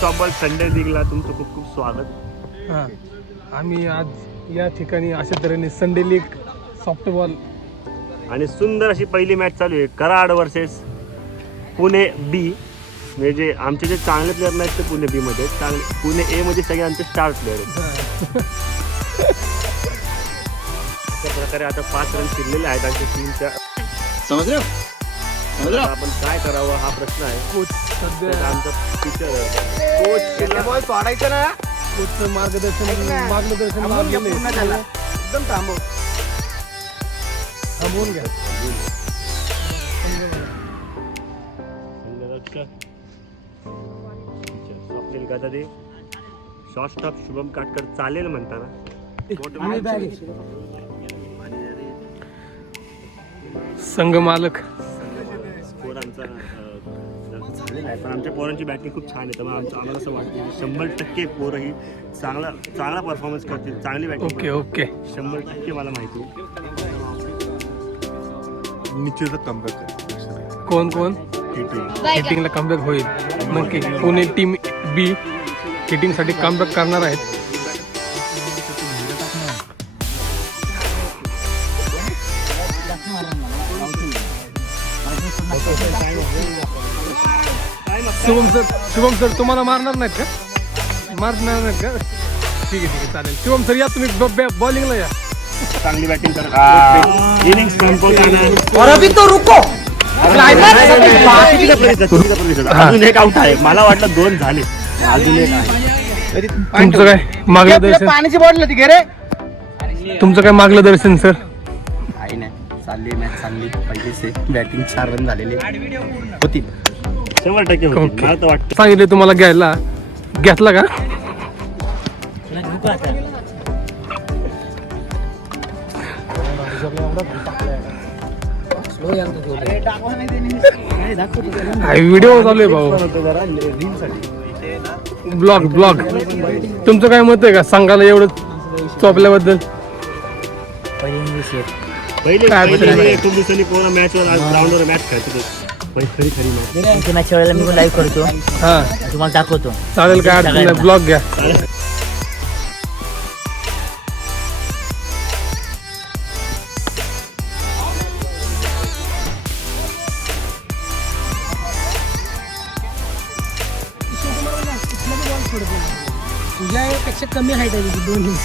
Softball Sunday लीगला तुमचं खूप खूप स्वागत. हां, आम्ही आज या ठिकाणी अशा तऱ्हेने संडे लीग सॉफ्टबॉल आणि सुंदर अशी पहिली मॅच चालू आहे. कराड वर्सेस पुणे बी. म्हणजे आमचे जे चांगले प्लेअर नाहीत ते पुणे बी मध्ये, चांगले पुणे ए मध्ये सगळे आमचे स्टार प्लेअर आहेत. अशा प्रकारे आता 5 रन शिरलेले आहेत आमच्या टीमच्या. समज आपण काय करावं हा प्रश्न आहे. कोच सध्या आमचा टीचर कोच बॉल सोडायचं ना, कोचचं मार्गदर्शन थांबून घ्या, पूर्ण झाला एकदम थांबव. थांबवून घ्या. स्वप्नील गदादे, शॉर्ट स्टॉप शुभम काटकर चालेल म्हणताना. संघ मालक स्कोर आमचा झालेला आहे, पण आमच्या पोरांची बॅटिंग खूप छान आहे. त्यामुळे आम्हाला असं वाटतं 100% पोरं ही चांगला परफॉर्मन्स करतील, चांगली बॅटिंग. ओके ओके 100% मला माहिती आहे. निश्चितच कमबॅक कोण कोण हिटिंगला कमबॅक होईल नक्की. पुणे टीम बी हिटिंगसाठी कमबॅक करणार आहेत. शुभम सर तुम्हाला मारणार नाहीत का? मारणार नाहीत का? ठीक आहे चालेल. शुभम सर या तुम्ही बॉलिंगला या. चांगली बॅटिंग करत इनिंग्स संपवताना और अभी तो रुको. अजून एक आउट आहे. मला वाटलं 2 झाले, अजून एक आहे. तुमचं काय मागलं दर्शन? पाण्याची बॉटल होती घे रे. तुमचं काय मागलं दर्शन सर? काही नाही, चालली मॅच चालली. पहिलेच बॅटिंग 4 रन झालेले होती. 100% होतील. मला तर वाटतं सांगितले तुम्हाला घ्यायला, घेतला का? व्हिडिओ चालू आहे भाऊ, ब्लॉग. तुमचं काय मत आहे का सांगायला एवढं चोपल्याबद्दल? पहिले खूप दिवसांनी पूर्ण मॅचवर ग्राउंडवर मॅच खेळतो. खरी मॅच मॅच वेळेला मी पण लाईव्ह करतो, हा तुम्हाला दाखवतो. चालेल, काय अडचण नाही. ब्लॉग घ्या. तुझ्यापेक्षा कमी हाईट आहे 2 इंच.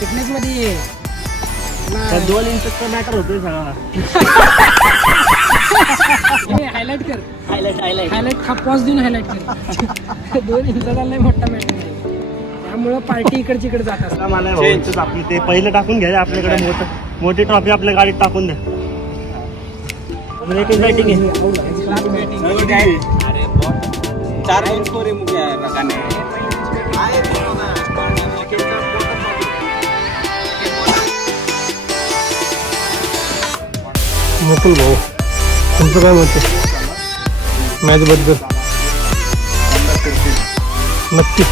फिटनेस मध्ये 2 इंचचा मॅटर होतोय सगळा. हायलाइट कर. हायलाइट हा पॉज देऊन हायलाइट कर. 2 इंचाचा लय मोठा मॅटर आहे, त्यामुळं पार्टी इकडची इकडे जात असतात. मला आपली ते पहिलं टाकून घ्या. आपल्याकडे मोठी ट्रॉफी आपल्या गाडीत टाकून द्या. एक बॅटिंग आहे. 4 रन स्कोर आहे मुख्य रकाने. मुकुल भाऊ, तुमचं काय मत आहे मॅच बद्दल? नक्की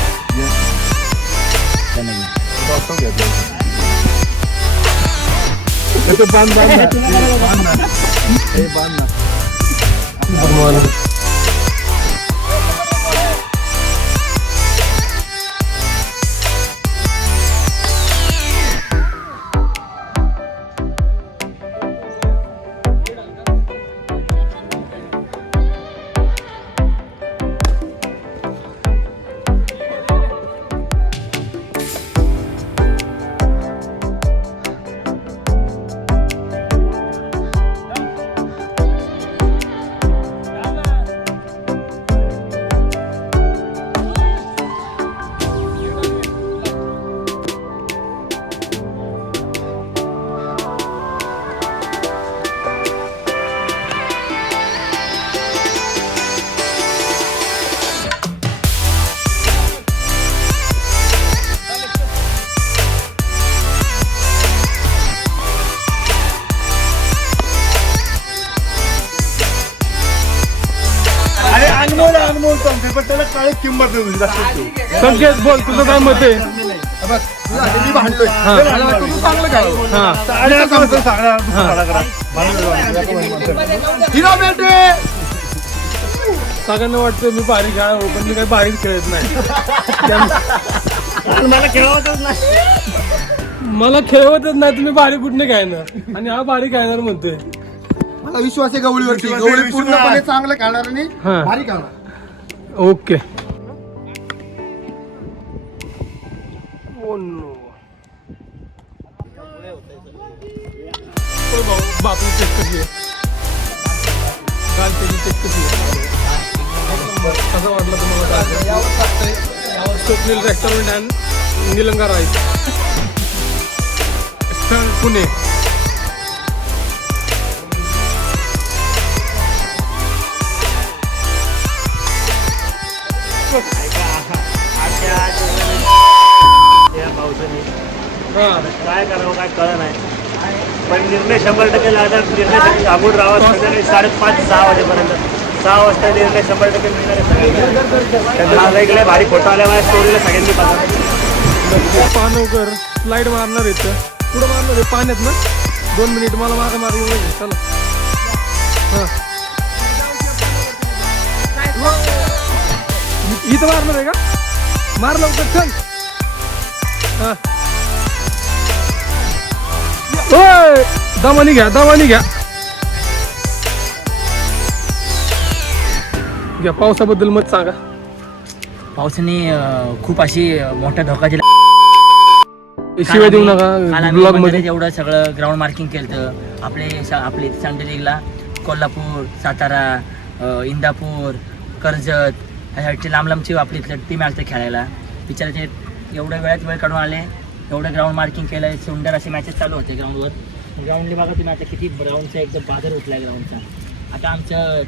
अनमोल पण त्याला काय किंमत संकेत बोल, तुझं काय मत आहे? हिरो बेटे सगळ्यांना वाटतं मी भारी खेळावं पण मी काही भारीच खेळत नाही आणि मला खेळवतच नाही. मला खेळवतच नाही तुम्ही भारी कुठने खेळणार आणि हा भारी खेळणार म्हणतोय. मला विश्वास आहे गवळीवरती. विश्वास आहे, गवळी विश्वास. पूर्णपणे चांगलं खेळणार आणि हा. भारी खेळणार. ओके. बापू चेक कशी आहे काल त्याची चेक कशी आहे कसं वाटलं तुम्हाला? Swapnil restaurant and Nilanga rice Pune. या पावसाने हा काय करावं काय कळलं नाही. पण निर्णय 100% लागणार. निर्णयासाठी थांबून राहावं संध्याकाळी 5:30-6 वाजेपर्यंत. 6 वाजता निर्णय 100% मिळणार आहे सगळ्यांना. माझा इकडे भारी फोटो आल्या माझ्या स्टोरीला सगळ्यांनी पाहतात. पानवकर स्लाईड मारणार इथं पुढं मारणार आहे पाण्यात ना. 2 मिनिट मला मागं मारून लागेल. चला हा इथं मारणार आहे का? मार लवकर चल. हा ओय दमानी घ्या दमानी घ्या. घ्या पावसाबद्दल मत सांगा. पावसाने खूप अशी मोठा धोका दिला. शिवाय देऊ नका ब्लॉग मध्ये. एवढं सगळं ग्राउंड मार्किंग केलं. आपले संडे लीगला कोल्हापूर, सातारा, इंदापूर, कर्जत ह्याची लांब लांबची आपली टीम आलते खेळायला. बिचाराचे एवढ्या वेळात वेळ काढून आले. एवढं ग्राउंड मार्किंग केलं. सुंदर असे मॅचेस चालू होते ग्राउंडवर. ग्राउंडने बघा तुम्ही आता किती ग्राउंडचा एकदम बाजार उठला ग्राउंडचा. आता आमचं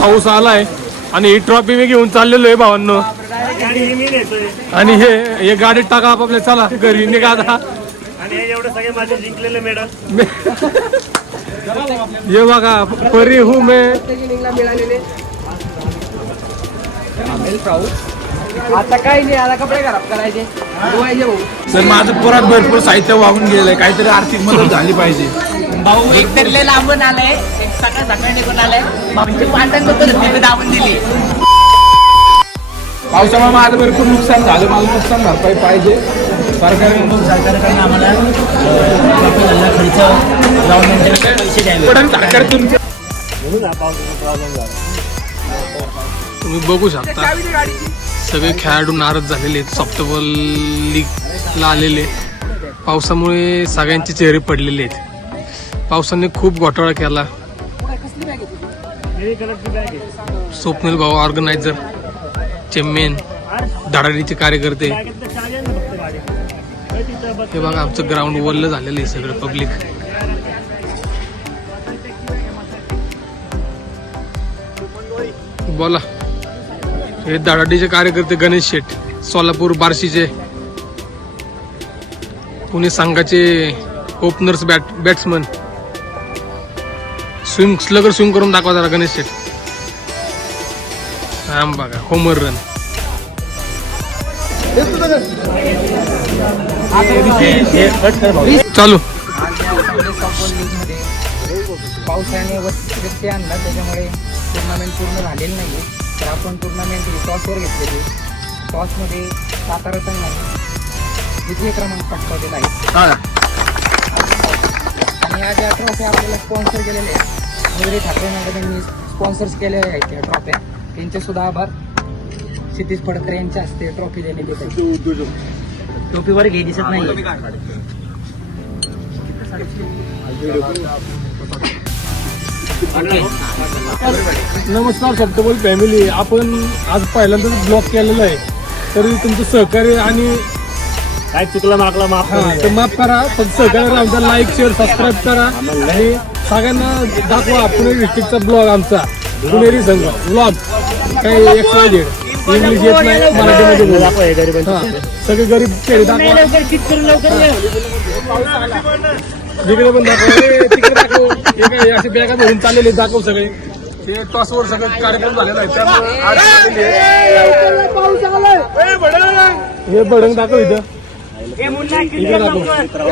पाऊस आलाय आणि ही ट्रॉफी मी घेऊन चाललेलो आहे भावांनो. गाडी मी नेतोय आणि हे गाडीत टाका आपापल्या. चला घरी निघा आता. आणि हे एवढे सगळे माझे जिंकलेले मेडल. ये बघा परी हूं मैं. आता काही नाही, आता कपडे खराब करायचे धुवायचे भाऊ. सर माझं पोरात भरपूर साहित्य वाहून गेलंय. काहीतरी आर्थिक मदत झाली पाहिजे. भाऊ एक तर लय लांबून आलाय. एक सकाळ निघून आलाय. बाबूची पाटण तिथे दाबून दिली. पावसामुळे माझं भरपूर नुकसान झालं. मला नुकसान भरपाई पाहिजे. सरकारकडे आम्हाला खर्च पैसे द्यावे. म्हणून हा पावसाचा प्रॉब्लेम झाला. तुम्ही बघू शकता सगळे खेळाडू नाराज झालेले आहेत. सॉफ्टबॉल लीगला आलेले. पावसामुळे सगळ्यांचे चेहरे पडलेले आहेत. पावसाने खूप घोटाळा केला. निळी कलरची बॅग आहे. स्वप्नील भाऊ ऑर्गनायझर चे मेन धडाडीचे कार्यकर्ते. बॅगेतलं चावी आहे ना फक्त गाडी. तिथं बस. हे बघा आमचं ग्राउंड वरलं झालेलं आहे सगळं पब्लिक. बोला. हे धडाडीचे कार्यकर्ते गणेश शेठ सोलापूर बार्शीचे. पुणे संघाचे ओपनर्स बॅट्समन. स्लगर स्विंग करून दाखवा जरा गणेश शेठ. हा बघा होमर रन. चालू. सॉफ्टबॉल लीगमध्ये पावसाने व्यक्ती आणला त्याच्यामुळे टुर्नामेंट पूर्ण झालेली नाही. तर आपण टुर्नामेंट ही टॉसवर घेतलेली. टॉसमध्ये सातारा संघाने द्वितीय क्रमांक पटकावलेला आहे. आणि या ज्या ट्रॉफी आपल्याला स्पॉन्सर केलेले आहेत मुरली ठाकरे मॅडम यांनी स्पॉन्सर्स केलेले आहेत त्या ट्रॉफ्या. त्यांचे सुद्धा आभार. क्षितिज फडकर यांच्या हस्ते ट्रॉफी देण्यात येते. टोपीवर घे दिसत नाही. नमस्कार सॉफ्टबॉल फॅमिली. आपण आज पहिल्यांदाच ब्लॉग केलेला आहे. तरी तुमचं सहकार्य आणि काय चुकलं मागला माफ तर माफ करा. फक्त सहकार्य आमचा लाईक शेअर सबस्क्राईब करा आणि सगळ्यांना दाखवा पुणे डिस्ट्रिक्टचा ब्लॉग आमचा पुणेरी संघ ब्लॉग. काही XYZ इंग्लिश येत नाही मराठीमध्ये बोला. हा सगळे गरीब चेहरे दाखवा. इकडे पण दाखव. तिकडे दाखव. असे बॅगा धरून चाललेले दाखव सगळे. ते टॉसवर सगळं कार्यक्रम झालेला आहे त्यामुळे आज हे बडंग दाखव इथं. इकडे दाखव.